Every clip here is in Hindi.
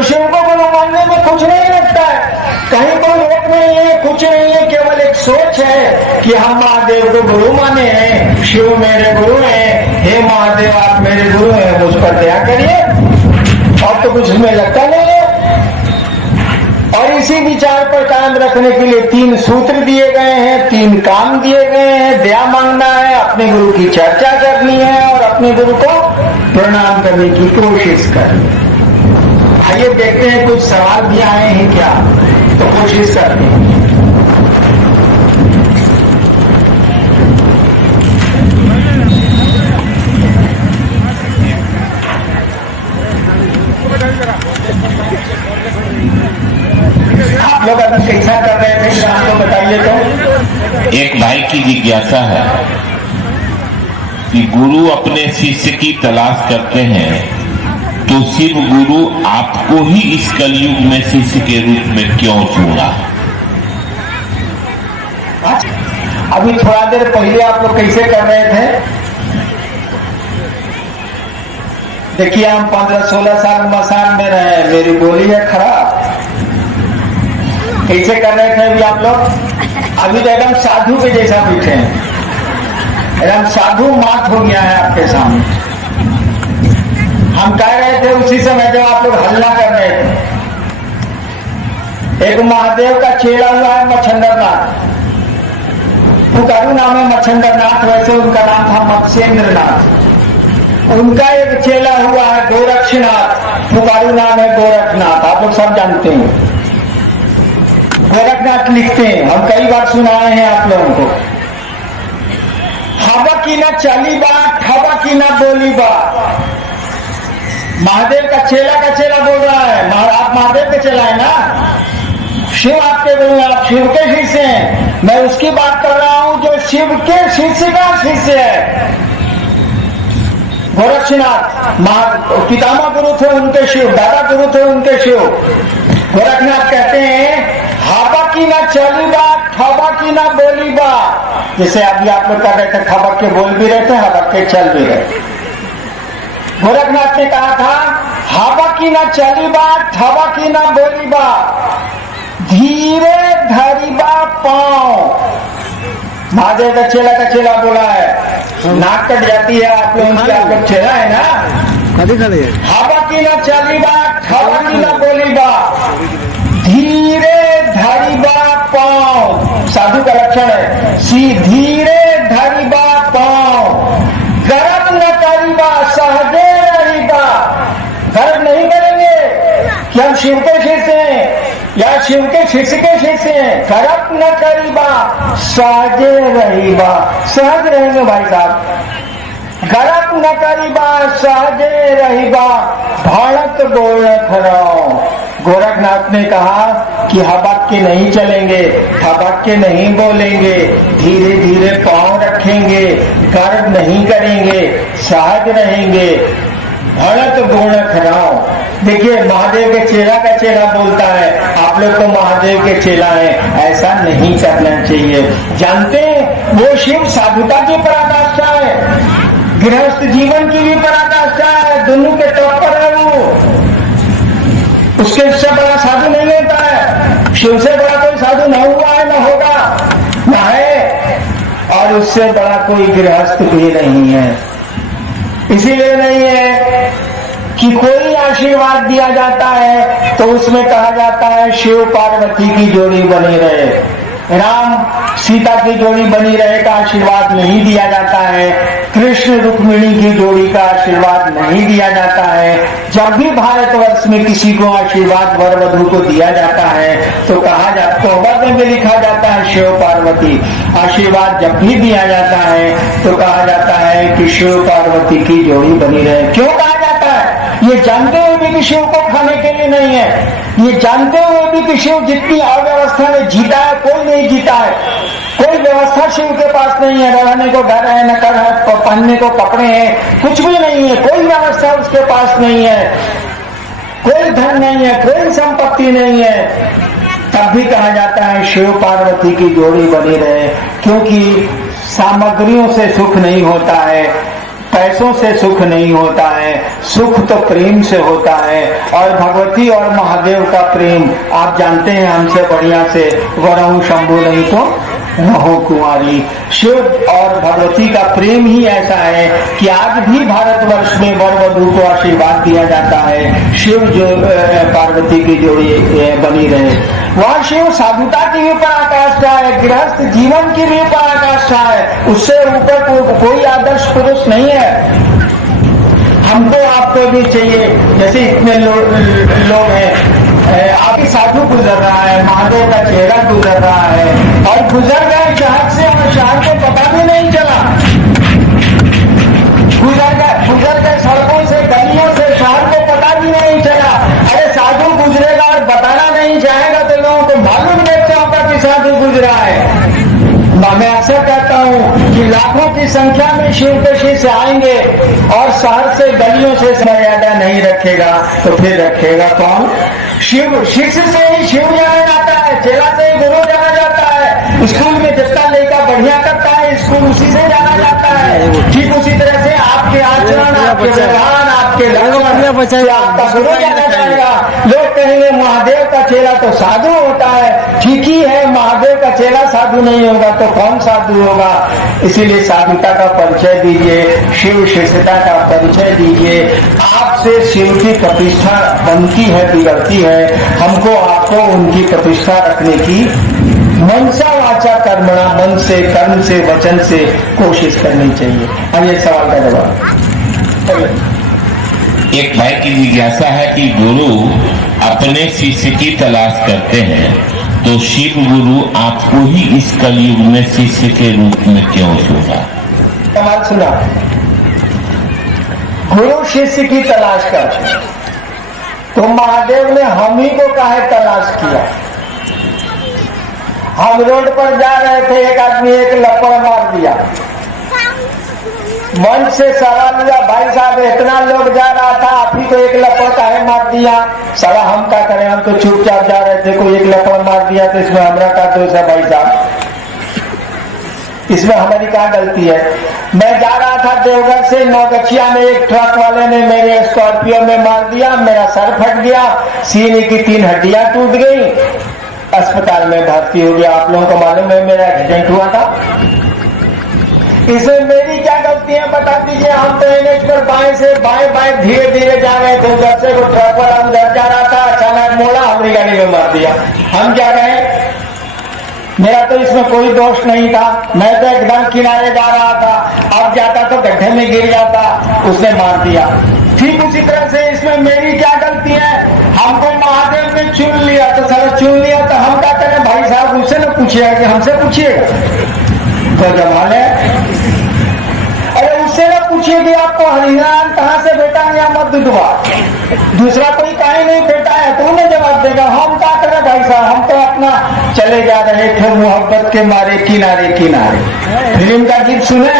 तो शिव को गुरु मानने में कुछ नहीं लगता है, कहीं कोई रोक नहीं है, कुछ नहीं है, केवल एक सोच है कि हम महादेव को गुरु माने हैं, शिव मेरे गुरु हैं, हे महादेव आप मेरे गुरु हैं, मुझ पर दया करिए, और तो कुछ में लगता नहीं है। और इसी विचार पर कायम रखने के लिए 3 सूत्र दिए गए हैं, 3 काम दिए गए हैं। दया मांगना है, अपने गुरु की चर्चा करनी है और अपने गुरु को प्रणाम करने की कोशिश करनी है। आइए देखते हैं कुछ सवाल भी आए हैं क्या, तो कोशिश करते हैं। आप लोग अभी कैसा कर रहे थे आपको बताइए तो। एक भाई की जिज्ञासा है कि गुरु अपने शिष्य की तलाश करते हैं, तो शिव गुरु आपको ही इस कलयुग में शिष्य के रूप में क्यों चुना? अभी थोड़ा देर पहले आप लोग कैसे कर रहे थे? देखिए हम 15-16 साल मसान में रहे, मेरी बोली है खराब। कैसे कर रहे थे अभी आप लोग? अभी तो एकदम साधु के जैसा बैठे हैं, एकदम साधु मात हो गया है आपके सामने। हम कह रहे थे उसी समय जब आप लोग हल्ला कर रहे थे। एक महादेव का चेला हुआ है मच्छंदरनाथ, पुकारू नाम है मच्छंदरनाथ, वैसे उनका नाम था मत्स्येंद्रनाथ। उनका एक चेला हुआ है गोरक्षनाथ, पुकारू नाम है गोरखनाथ, आप लोग सब जानते हैं। गोरखनाथ लिखते हैं, हम कई बार सुनाए हैं आप लोगों को। हवा की ना चली बात, हवा की ना बोली बात। महादेव का चेला बोल रहा है, आप महादेव के चेला है ना, शिव आपके गुरु हैं, आप शिव के शिष्य हैं। मैं उसकी बात कर रहा हूं जो शिव के शिष्य का शिष्य है। गोरक्षनाथ पितामह गुरु थे उनके शिव, दादा गुरु थे उनके शिव। गोरखनाथ कहते हैं हवा की ना चली बात, हवा की ना बोली बात। जैसे अभी आप लोग कर रहे थे, खबर के बोल भी रहे थे, हवा के चल भी रहे। गोरखनाथ ने कहा था हवा की ना चली बात, हवा की ना बोली बात, धीरे धरी बा पाँव। महादेव का चेला बोला है, नाक कट जाती है आप लोगों की, आप लोग चेला है ना। हवा की ना चली बात, हवा की ना बोली बात, धीरे धरी बा पाँव। साधु का लक्षण है, धीरे धरी बा पाँव, गर्व न करीबा सहजे रहीबा। गर्व नहीं करेंगे कि हम शिव के शिष्य हैं या शिव के शिष्य के शिष्य हैं। गर्व न करीबा सहजे रहीबा, सहज रहेंगे भाई साहब। गर्व न करीबा सहजे रहीबा, भाड़त गोरख राव। गोरखनाथ ने कहा कि हबक के नहीं चलेंगे, हबक के नहीं बोलेंगे, धीरे धीरे पांव रखेंगे, गर्व नहीं करेंगे, सहज रहेंगे। भरत गोरख राव। देखिए महादेव के चेला का चेला बोलता है, आप लोग तो महादेव के चेला हैं, ऐसा नहीं करना चाहिए। जानते हैं वो शिव साधुता की पराकाष्ठा है, गृहस्थ जीवन की भी पराकाष्ठा है, दोनों के टॉप पर है वो। उसके से बड़ा साधु नहीं होता है, शिव से बड़ा कोई साधु न हुआ है, न होगा, न है, और उससे बड़ा कोई गृहस्थ भी नहीं है। इसीलिए नहीं है कि कोई आशीर्वाद दिया जाता है तो उसमें कहा जाता है शिव पार्वती की जोड़ी बनी रहे, राम सीता की जोड़ी बनी रहे का आशीर्वाद नहीं दिया जाता है, कृष्ण रुक्मिणी की जोड़ी का आशीर्वाद नहीं दिया जाता है। जब भी भारतवर्ष में किसी को आशीर्वाद वर वधू को दिया जाता है तो कहा जाता, तो में लिखा जाता है शिव पार्वती। आशीर्वाद जब भी दिया जाता है तो कहा जाता है कि शिव पार्वती की जोड़ी बनी रहे। क्यों कहा जाता है? ये जानते हुए भी कि शिव को खाने के लिए नहीं है, ये जानते हुए भी कि शिव जितनी अव्यवस्था में जीता है कोई नहीं जीता है, कोई व्यवस्था शिव के पास नहीं है, रहने को घर है, न घर है, पहनने को कपड़े हैं, कुछ भी नहीं है, कोई व्यवस्था उसके पास नहीं है, कोई धन नहीं है, कोई संपत्ति नहीं है, तब भी कहा जाता है शिव पार्वती की जोड़ी बनी रहे। क्योंकि सामग्रियों से सुख नहीं होता है, पैसों से सुख नहीं होता है, सुख तो प्रेम से होता है। और भगवती और महादेव का प्रेम आप जानते हैं हमसे बढ़िया से, वरहु शंभु नहीं तो रहो कुंवारी। शिव और भगवती का प्रेम ही ऐसा है कि आज भी भारतवर्ष में वर वधू को आशीर्वाद दिया जाता है, शिव जो पार्वती की जोड़ी बनी रहे। वह शिव साधुता की भी पराकाष्ठा है, गृहस्थ जीवन की भी पराकाष्ठा है, उससे ऊपर कोई आदर्श पुरुष नहीं है। हमको आपको भी चाहिए, जैसे इतने लोग हैं, अभी साधु गुजर रहा है, महादेव का चेहरा गुजर रहा है और गुजर गए शहर से और शहर को पता भी नहीं चला, गुजर गए सड़कों से गलियों से, शहर को पता भी नहीं चला। अरे साधु गुजरेगा और बताना नहीं चाहेगा तो लोगों को मालूम नहीं होगा कि साधु गुजरा है। मैं अक्सर कहता हूँ कि लाखों की संख्या में शिव के शिष्य आएंगे और शहर से गलियों से मर्यादा नहीं रखेगा तो फिर रखेगा कौन? शिव। शिष्य से ही शिव जाना जाता है, चेला से ही गुरु जाना जाता है। स्कूल में जितना लड़का बढ़िया करता है स्कूल उसी से जाना जाता है। ठीक उसी तरह से आपके आचरण, आपके व्यवहार, आपके लक्षण से आपका गुरु जाना जाएगा। लोग कहेंगे महादेव का चेला तो साधु होता है, ठीक ही है, महादेव का चेला साधु नहीं होगा तो कौन साधु होगा? इसीलिए साधुता का परिचय दीजिए, शिव शिष्यता का परिचय दीजिए। आपसे शिव की प्रतिष्ठा बनती है, बिगड़ती है, हमको आपको उनकी प्रतिष्ठा रखने की मनसा वाचा कर्मणा, मन से, कर्म से, वचन से कोशिश करनी चाहिए। अब ये सवाल का जवाब। एक भाई की जिज्ञासा है कि गुरु अपने शिष्य की तलाश करते हैं तो शिव गुरु आपको ही इस कलयुग में शिष्य के रूप में क्यों चुना? सवाल सुना। गुरु शिष्य की तलाश करते तो महादेव ने हम ही को काहे तलाश किया? हम रोड पर जा रहे थे, एक आदमी एक लपड़ मार दिया, मंच से सवाल हुआ, भाई साहब इतना लोग जा रहा था, आप ही तो एक लपड़ काहे मार दिया? साला हम क्या करें, हम तो चुपचाप जा रहे थे, कोई एक लपड़ मार दिया तो इसमें हमारा क्या दोष है भाई साहब? इसमें हमारी क्या गलती है? मैं जा रहा था देवघर से नौगछिया में, एक ट्रक वाले ने मेरे स्कॉर्पियो में मार दिया, मेरा सर फट गया, सीने की 3 हड्डियां टूट गई, अस्पताल में भर्ती हो गया। आप लोगों को मालूम है मेरा एक्सीडेंट हुआ था। इसमें मेरी क्या गलती है बता दीजिए? हम तो एनएच पर बाएं से बाएं धीरे धीरे जा रहे थे, उधर से वो ट्रक वाला उधर जा रहा था, अचानक मोड़ा, हमारी गाड़ी में मार दिया। हम क्या करें? मेरा तो इसमें कोई दोष नहीं था, मैं तो एकदम किनारे जा रहा था, अब जाता तो गड्ढे में गिर जाता, उसने मार दिया। ठीक उसी तरह से इसमें मेरी क्या गलती है? हमको महादेव ने चुन लिया तो सारा चुन लिया तो हम क्या करें भाई साहब? उससे न पूछिएगा कि हमसे पूछिएगा तो जमाल है। अरे उससे न पूछिए कि आपको हरिनाम कहाँ से बेटा या मत दुआ, दूसरा कोई काहे नहीं बेटा है तो उन्हें जवाब देगा। हम क्या करें भाई साहब? हम तो अपना चले जा रहे थे मोहब्बत के मारे किनारे किनारे। फिल्म का गीत सुने,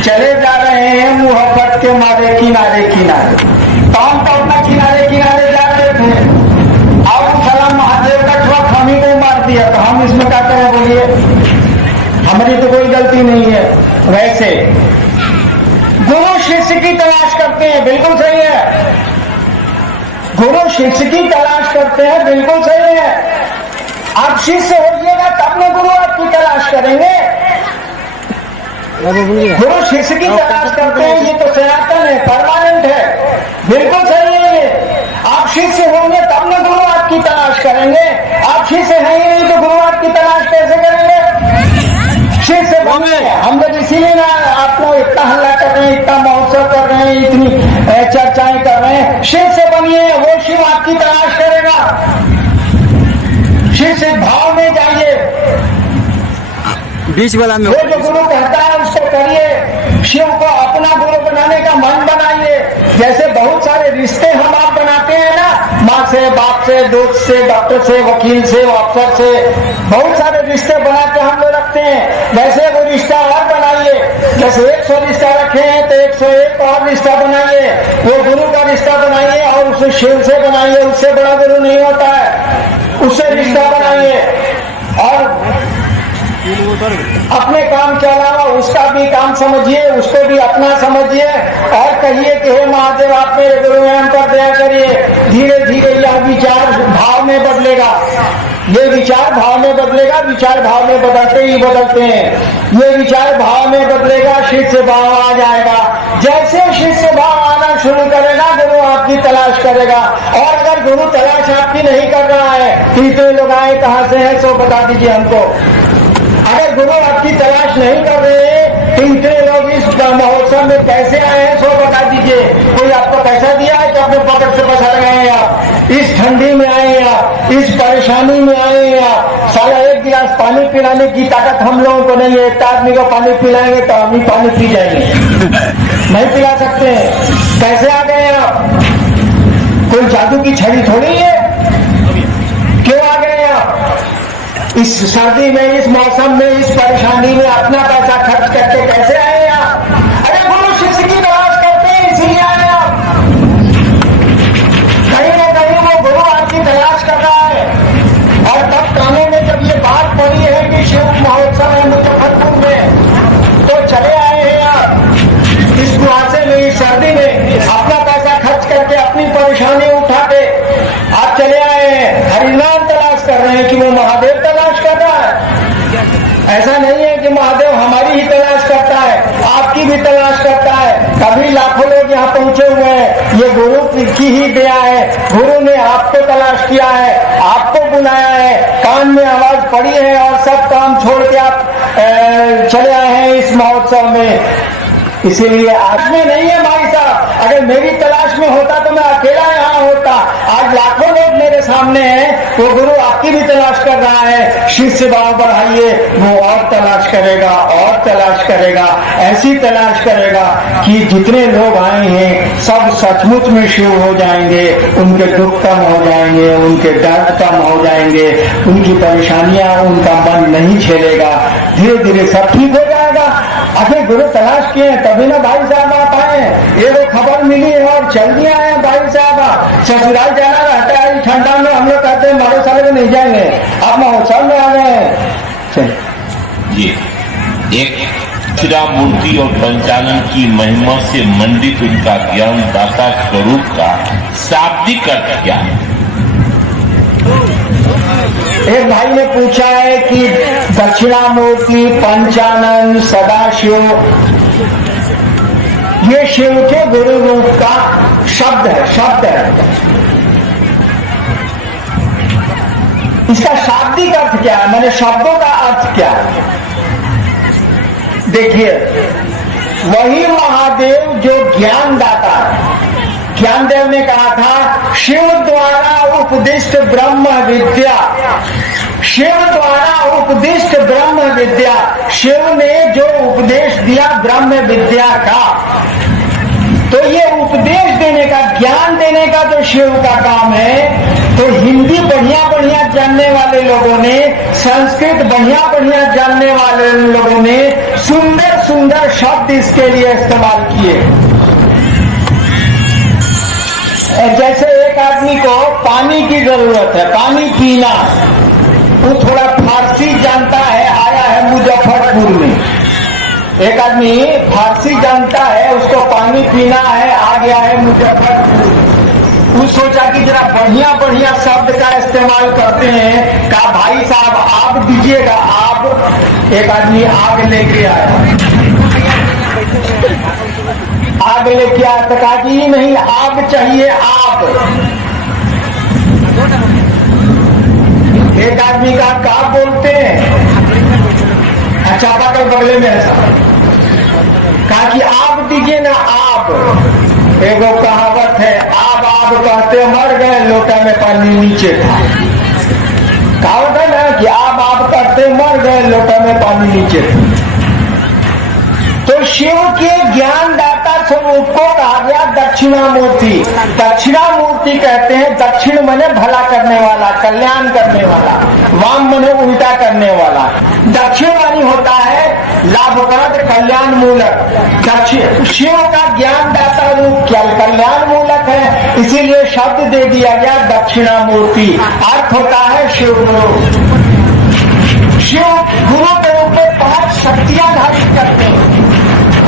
चले जा रहे हैं मोहब्बत के मारे किनारे किनारे, तो हम तो अपना किनारे किनारे जा रहे थे। अब सलाम महादेव का ट्रक हम ही को मार दिया तो हम इसमें क्या करें बोलिए? हमारी तो कोई गलती नहीं है। वैसे गुरु शिष्य की तलाश करते हैं, बिल्कुल सही है। गुरु शिष्य की तलाश करते हैं, बिल्कुल सही है। आप शिष्य होइएगा तब न गुरु आपकी तलाश करेंगे। गुरु शिष्य की तलाश करते हैं, ये तो सनातन है, परमानेंट है, बिल्कुल सही है ये। आप शिष्य होंगे तब न गुरु आपकी तलाश करेंगे। आप शिष्य हैं ही नहीं तो गुरु आपकी तलाश कैसे करेंगे? शिष्य बने। हम लोग इसीलिए ना आप लोग इतना हल्ला कर रहे हैं, इतना महोत्सव कर रहे हैं, इतनी चर्चाएं कर रहे हैं। शिष्य बनिए, वो शिव आपकी तलाश करेगा। शिष्य भाव में जाइए, बीच वाला में वो जो गुरु कहता है उसको करिए। शिव को अपना गुरु बनाने का मन बनाइए। जैसे बहुत सारे रिश्ते हम आप बनाते हैं ना, माँ से, बाप से, दोस्त से, डॉक्टर से, वकील से, अफसर से, बहुत सारे रिश्ते बना के हम लोग रखते हैं। वैसे वो रिश्ता और बनाइए। जैसे 100 रिश्ता रखे हैं तो 101 और रिश्ता बनाइए। वो गुरु का रिश्ता बनाइए और उसे शिव से बनाइए। उससे बड़ा गुरु नहीं होता है, उससे रिश्ता बनाइए। और अपने काम के अलावा उसका भी काम समझिए, उसको भी अपना समझिए और कहिए कि हे महादेव आप मेरे गुरु हैं, हम पर दया करिए। धीरे धीरे यह विचार भाव में बदलेगा, ये विचार भाव में बदलेगा। विचार भाव में बदलते ही बदलते हैं। ये विचार भाव में बदलेगा, शिष्य भाव आ जाएगा। जैसे शिष्य भाव आना शुरू करेगा, गुरु आपकी तलाश करेगा। और अगर गुरु तलाश आपकी नहीं कर रहा है तो इतने लोग आए कहाँ से हैं, सो बता दीजिए हमको। अगर गुरु आपकी तलाश नहीं कर रहे हैं तो इतने लोग इस महोत्सव में कैसे आए हैं, सो बता दीजिए। कोई आपको पैसा दिया है कि अपने पॉकेट से पैसा लगाए हैं आप? इस ठंडी में आए हैं आप, इस परेशानी में आए हैं आप। साला एक गिलास पानी पिलाने की ताकत हम लोगों को नहीं है। एक आदमी को पानी पिलाएंगे तो हम ही पानी पी जाएंगे, नहीं पिला सकते हैं। कैसे आ गए आप? कोई जादू की छड़ी थोड़ी है। क्यों आ गए आप? इस सर्दी में, इस मौसम में, इस परेशानी में अपना पैसा खर्च करके कैसे आए आप? अरे गुरु शिष्य की तलाश करते हैं, इसीलिए आए आप। कहीं ना कहीं वो गुरु आपकी तलाश कर रहा है। और तब कानों में जब ये बात पड़ी है कि शिव महोत्सव है मुजफ्फरपुर में, तो चले आए हैं आप इस कुहासे में, इस सर्दी में, अपना पैसा खर्च करके, अपनी परेशानी उठा के आप चले आए हैं। हरिनाम तलाश कर रहे हैं कि वो महादेव तलाश कर रहा है। ऐसा नहीं है कि महादेव हमारी ही तलाश करता है, आपकी भी तलाश करता है। कभी लाखों लोग यहाँ पहुंचे हुए हैं, ये गुरु की ही दया है। गुरु ने आपको तलाश किया है, आपको बुलाया है, कान में आवाज पड़ी है और सब काम छोड़ के आप चले आए हैं इस महोत्सव में। इसीलिए आज में नहीं है भाई साहब। अगर मेरी तलाश में होता तो मैं अकेला यहाँ होता। आज लाखों लोग मेरे सामने हैं, वो गुरु आपकी भी तलाश कर रहा है। शिष्य भाव बढ़ाइए, वो और तलाश करेगा, और तलाश करेगा, ऐसी तलाश करेगा कि जितने लोग आए हैं सब सचमुच में शिव हो जाएंगे। उनके दुख कम हो जाएंगे, उनके दर्द कम हो जाएंगे, उनकी परेशानियां, उनका मन नहीं झेलेगा। धीरे धीरे सब ठीक हो जाएगा। अभी गुरु तलाश किए हैं तभी ना भाई साहब आप आए। ये वो खबर मिली है और जल्दी आए हैं भाई साहब। ससुराल जाना रहता है ठंडा में, हम लोग कहते हैं मारो साले में नहीं जाएंगे, आप महोत्सव में आ गए हैं। जी, एक दक्षिणा मूर्ति और पंचानन की महिमा से मंडित उनका ज्ञान दाता स्वरूप का शाब्दिक अर्थ क्या है? एक भाई ने पूछा है कि दक्षिणामूर्ति, पंचानन, सदाशिव, ये शिव के गुरु रूप का शब्द है। इसका शाब्दिक अर्थ क्या है, मैंने शब्दों का अर्थ क्या है? देखिए, वही महादेव जो ज्ञान दाता है। ज्ञानदेव ने कहा था शिव द्वारा उपदिष्ट ब्रह्म विद्या, शिव द्वारा उपदिष्ट ब्रह्म विद्या। शिव ने जो उपदेश दिया ब्रह्म विद्या का, तो ये उपदेश देने का, ज्ञान देने का तो शिव का काम है। तो हिंदी बढ़िया बढ़िया जानने वाले लोगों ने, संस्कृत बढ़िया बढ़िया जानने वाले लोगों ने सुंदर सुंदर शब्द इसके लिए इस्तेमाल किए। जैसे एक आदमी को पानी की जरूरत है, पानी पीना, वो थोड़ा फारसी जानता है, आया है मुजफ्फरपुर में। एक आदमी फारसी जानता है, उसको पानी पीना है, आ गया है मुजफ्फरपुर। वो सोचा कि जरा बढ़िया बढ़िया शब्द का इस्तेमाल करते हैं। कहा भाई साहब आप दीजिएगा, आप। एक आदमी आग लेके आया, आग लेके आया तो कहा कि नहीं आग चाहिए, आग। एक आदमी का बोलते हैं, अच्छा पाकर बगले में ऐसा कहा कि आप दीजिए ना, आप। एगो कहावत है, आप कहते मर गए, लोटा में पानी नीचे था। कहावत है ना कि आप कहते मर गए, लोटा में पानी नीचे था। तो शिव के ज्ञान दाता स्वरूप को कहा गया दक्षिणामूर्ति। दक्षिणामूर्ति कहते हैं, दक्षिण मने भला करने वाला, कल्याण करने वाला, वाम मने उल्टा करने वाला। दक्षिण वाणी होता है लाभप्रद, कल्याण मूलक। दक्षिण शिव का ज्ञान दाता रूप क्या कल्याण मूलक है, इसीलिए शब्द दे दिया गया दक्षिणामूर्ति। अर्थ होता है शिव गुरु। शिव गुरु शक्तियां धारित करते हैं।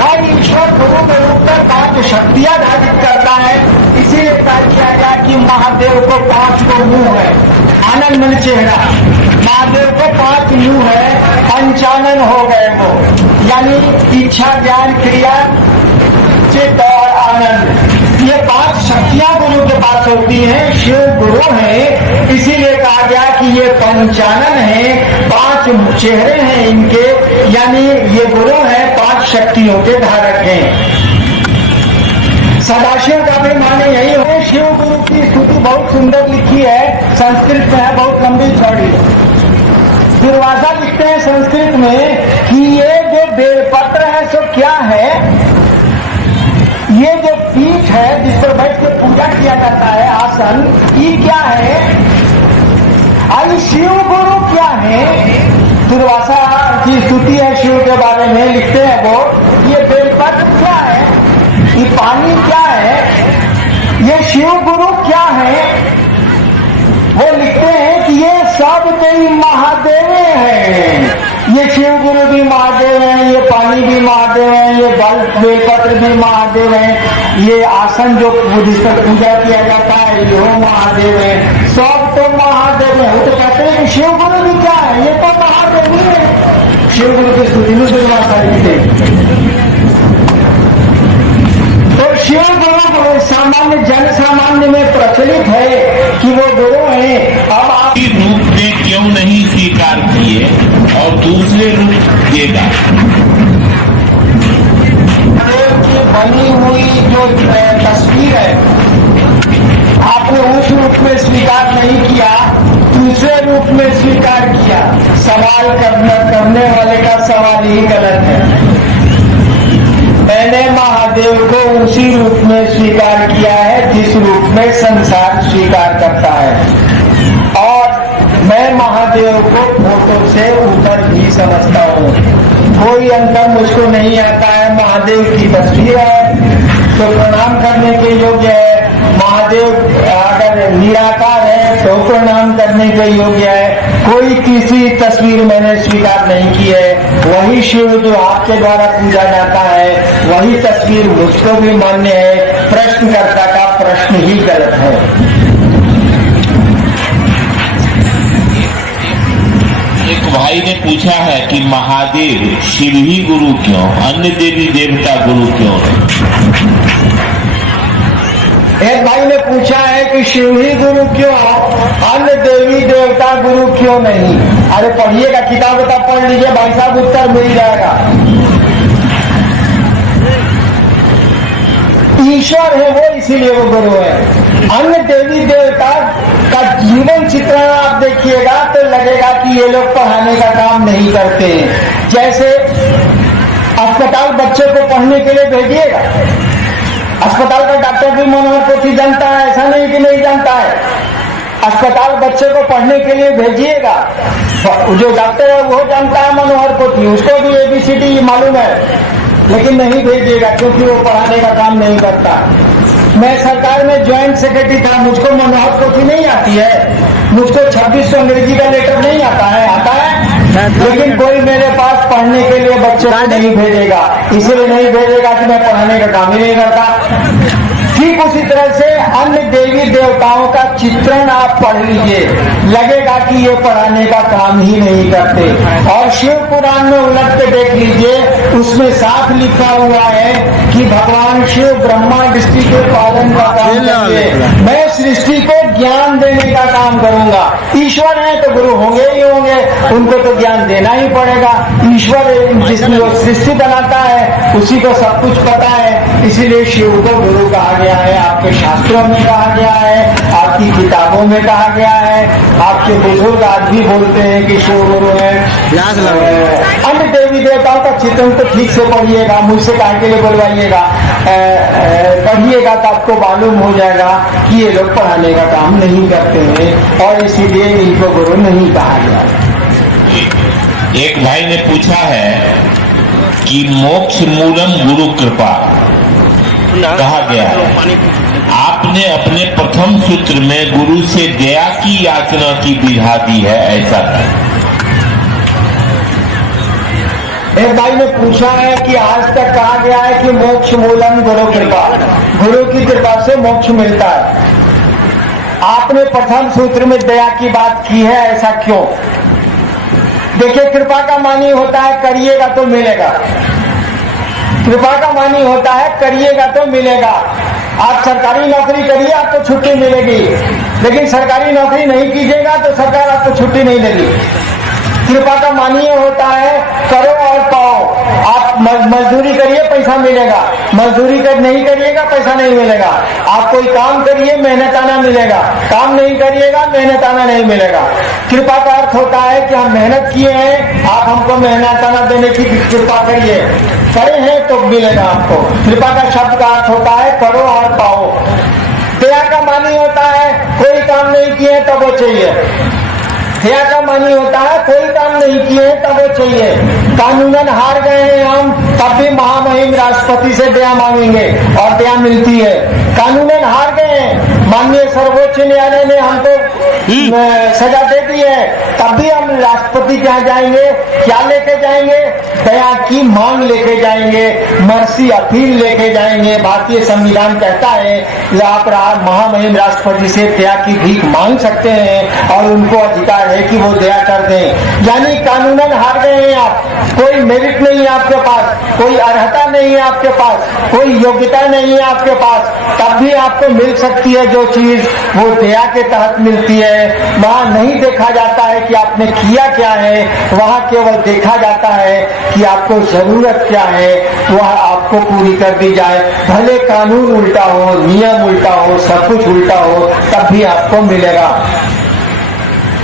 और ईश्वर गुरु के रूप में 5 शक्तियां धारित करता है। इसीलिए कहा किया गया कि महादेव को 5 को मुंह है, आनंद मन चेहरा। महादेव को 5 मुंह है, पंचानन हो गए वो, यानी इच्छा, ज्ञान, क्रिया, चित्त और आनंद। ये 5 शक्तियां गुरु के पास होती हैं। शिव गुरु है, इसीलिए कहा गया कि ये पंचानन है, 5 चेहरे हैं इनके, यानी ये गुरु है, 5 शक्तियों के धारक हैं। सदाशिव का भी माने यही है। शिव गुरु की स्तुति बहुत सुंदर लिखी है, संस्कृत में है, बहुत लंबी चौड़ी है। दुर्वासा लिखते हैं संस्कृत में कि ये जो बेलपत्र है सो क्या है, ये जो पीठ है जिस पर बैठ के पूजा किया जाता है, आसन, ये क्या है? अरे शिव गुरु क्या है? दुर्वासा की स्तुति है शिव के बारे में, लिखते हैं वो, ये बेलपत्र क्या है, ये पानी क्या है, ये शिव गुरु क्या है? वो लिखते हैं कि ये सब कई महादेव हैं। ये शिव गुरु भी महादेव हैं, ये पानी भी महादेव हैं, ये बेलपत्र भी महादेव हैं, ये आसन जो जिस पर पूजा किया जाता है ये महादेव है, सब तो महादेव है। वो तो कहते हैं कि शिव गुरु भी क्या है, ये तो महादेव ही है। शिव गुरु की स्तुति में दुर्वासा लिखते हैं। तो शिव गुरु सामान्य जन सामान्य में प्रचलित है कि वो गुरु है। अब आप रूप में क्यों नहीं स्वीकार किए और दूसरे रूप देगा? देव की बनी हुई जो तस्वीर है, आपने उस रूप में स्वीकार नहीं किया, दूसरे रूप में स्वीकार किया। सवाल करने वाले का सवाल ही गलत है। मैंने महादेव को उसी रूप में स्वीकार किया है जिस रूप में संसार स्वीकार करता है, और मैं महादेव को फोटो से ऊपर भी समझता हूँ। कोई अंतर मुझको नहीं आता है। महादेव की तस्वीर है तो प्रणाम करने के योग्य है, महादेव अगर निराकार है तो प्रणाम करने के योग्य है। कोई तीसरी तस्वीर मैंने स्वीकार नहीं की है। वही शिव जो आपके द्वारा पूजा जाता है, वही तस्वीर मुझको भी मान्य है। प्रश्नकर्ता का प्रश्न ही गलत है। एक भाई ने पूछा है कि महादेव शिव ही गुरु क्यों, अन्य देवी देवता गुरु क्यों नहीं? एक भाई ने पूछा है कि शिव ही गुरु क्यों, अन्य देवी देवता गुरु क्यों नहीं? अरे पढ़िएगा, किताब पढ़ लीजिए भाई साहब, उत्तर मिल जाएगा। ईश्वर है वो, इसीलिए वो गुरु है। अन्य देवी देवता का जीवन चित्रण आप देखिएगा तो लगेगा कि ये लोग पढ़ाने का काम नहीं करते हैं। जैसे अस्पताल बच्चे को पढ़ने के लिए भेजिएगा, अस्पताल का डॉक्टर भी मनोहर पोथी जानता है, ऐसा नहीं कि नहीं जानता है। अस्पताल बच्चे को पढ़ने के लिए भेजिएगा, जो डॉक्टर है वो जानता है मनोहर पोथी, उसको भी ABCD मालूम है, लेकिन नहीं भेजिएगा क्योंकि वो पढ़ाने का काम नहीं करता। मैं सरकार में ज्वाइंट सेक्रेटरी था, मुझको मनोहर पोथी नहीं आती है, मुझको 2600 अंग्रेजी का लेटर नहीं आता है, आता है, लेकिन कोई मेरे पास पढ़ने के लिए बच्चे को नहीं भेजेगा। इसलिए नहीं भेजेगा कि मैं पढ़ाने का काम ही नहीं करता। ठीक उसी तरह से अन्य देवी देवताओं का चित्रण आप पढ़ लीजिए, लगेगा कि ये पढ़ाने का काम ही नहीं करते। और शिव पुराण में उलट के देख लीजिए, उसमें साफ लिखा हुआ है कि भगवान शिव ब्रह्मा सृष्टि के पालन का काम करेंगे, मैं सृष्टि को ज्ञान देने का काम करूंगा। ईश्वर है तो गुरु होंगे ही होंगे, उनको तो ज्ञान देना ही पड़ेगा। ईश्वर जिसने सृष्टि बनाता है उसी को सब कुछ पता है, इसीलिए शिव को गुरु कहा गया है। आपके शास्त्रों में कहा गया है, आपकी किताबों में कहा गया है, आपके बुजुर्ग आज भी बोलते हैं कि शिव गुरु है। अन्य देवी देवताओं का चित्रण तो ठीक से पढ़िएगा, मुझसे कहा के लिए बोलवाइएगा, पढ़िएगा तो आपको मालूम हो जाएगा कि ये लोग पढ़ाने का काम नहीं करते हैं, और इसीलिए इनको गुरु नहीं कहा गया। एक भाई ने पूछा है कि मोक्ष मूलम गुरु कृपा कहा गया है, आपने अपने प्रथम सूत्र में गुरु से दया की याचना की विधा दी है, ऐसा है? एक भाई ने पूछा है कि आज तक कहा गया है कि मोक्ष मूलम गुरु कृपा, गुरु की कृपा से मोक्ष मिलता है। आपने प्रथम सूत्र में दया की बात की है, ऐसा क्यों? देखिए, कृपा का मानी होता है करिएगा तो मिलेगा। कृपा का मानी होता है करिएगा तो मिलेगा। आप सरकारी नौकरी करिए, आपको छुट्टी मिलेगी, लेकिन सरकारी नौकरी नहीं कीजिएगा तो सरकार आपको छुट्टी नहीं देगी। कृपा का मानी होता है करो और पाओ। आप मजदूरी करिए, पैसा मिलेगा, मजदूरी नहीं करिएगा पैसा नहीं मिलेगा। आप कोई काम करिए, मेहनताना मिलेगा, काम नहीं करिएगा मेहनताना नहीं मिलेगा। कृपा का अर्थ होता है कि हम मेहनत किए हैं, आप हमको मेहनताना देने की कृपा करिए, करे हैं तो मिलेगा आपको। कृपा का शब्द का अर्थ होता है करो और पाओ। दया का मानी होता है कोई काम नहीं किए तब वो चाहिए। दया का मानी होता है कोई काम नहीं किए तब वो चाहिए। कानूनन हार गए हैं हम, तब भी महामहिम राष्ट्रपति से दया मांगेंगे और दया मिलती है। कानूनन हार गए हैं, माननीय सर्वोच्च न्यायालय ने हमको सजा दे दी है, तब भी हम राष्ट्रपति के यहाँ जाएंगे, क्या लेके जाएंगे? दया की मांग लेके जाएंगे, मर्सी अपील लेके जाएंगे। भारतीय संविधान कहता है कि आप महामहिम राष्ट्रपति से दया की भीख मांग सकते हैं और उनको अधिकार है कि वो दया कर दें। यानी कानूनन हार गए हैं आप, कोई मेरिट नहीं है आपके पास, कोई अर्हता नहीं है आपके पास, कोई योग्यता नहीं है आपके पास, तब भी आपको मिल सकती है जो चीज, वो दया के तहत मिलती है। वहाँ नहीं देखा जाता है कि आपने किया क्या है, वहाँ केवल देखा जाता है कि आपको जरूरत क्या है, वह आपको पूरी कर दी जाए। भले कानून उल्टा हो, नियम उल्टा हो, सब कुछ उल्टा हो, तब भी आपको मिलेगा।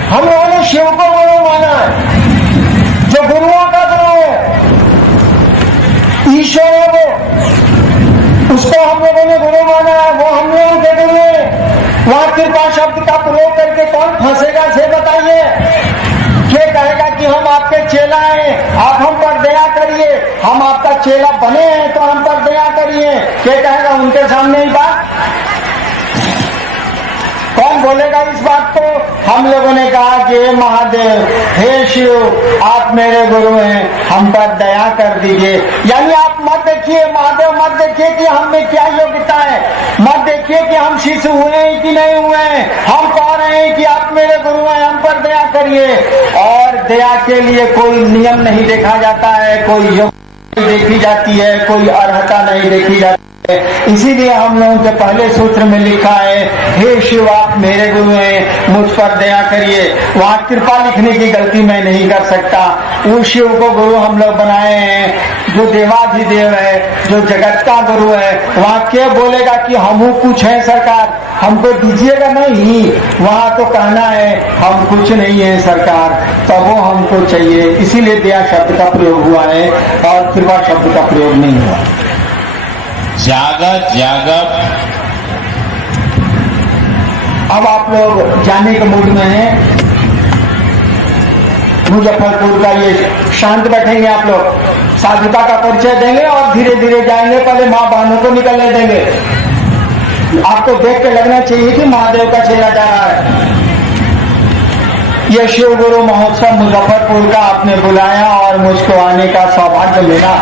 हम लोगों ने शिव को गुरु माना है, जो गुरुओं का गुरु है, ईश्वर है वो, उसको हम लोगों ने गुरु माना है, वो हम लोगों के गुरु है। वहां कृपा शब्द का प्रयोग करके कौन फंसेगा से बताइए? क्या कहेगा कि हम आपके चेला हैं, आप हम पर दया करिए, हम आपका चेला बने हैं तो हम पर दया करिए? क्या कहेगा उनके सामने ही बात? कौन बोलेगा इस बात को? हम लोगों ने कहा कि हे महादेव, हे शिव, आप मेरे गुरु हैं, हम पर दया कर दीजिए। यानी आप मत देखिए महादेव, मत देखिए कि हम में क्या योग्यता है, मत देखिए कि हम शिष्य हुए हैं कि नहीं हुए हैं, हम कह रहे हैं कि आप मेरे गुरु हैं, हम पर दया करिए। और दया के लिए कोई नियम नहीं देखा जाता है, कोई योग्यता नहीं देखी जाती है, कोई अर्हता नहीं देखी जाती है। इसीलिए हम लोगों के पहले सूत्र में लिखा है, हे शिव आप मेरे गुरु हैं, मुझ पर दया करिए। वहाँ कृपा लिखने की गलती मैं नहीं कर सकता। उस शिव को गुरु हम लोग बनाए हैं जो देवाधिदेव है, जो जगत का गुरु है। वहाँ क्या बोलेगा कि हम कुछ है सरकार, हमको दीजिएगा नहीं? वहाँ तो कहना है हम कुछ नहीं है सरकार, तब वो हमको चाहिए। इसीलिए दया शब्द का प्रयोग हुआ है और कृपा शब्द का प्रयोग नहीं हुआ। जागत जागत। अब आप लोग जाने के मूड में हैं। मुजफ्फरपुर का ये शांत बैठेंगे आप लोग, साधुता का परिचय देंगे और धीरे धीरे जाएंगे। पहले माँ बहनों को निकलने देंगे। आपको देख के लगना चाहिए कि महादेव का चेला जा रहा है। यह शिव गुरु महोत्सव मुजफ्फरपुर का आपने बुलाया और मुझको आने का सौभाग्य मिला।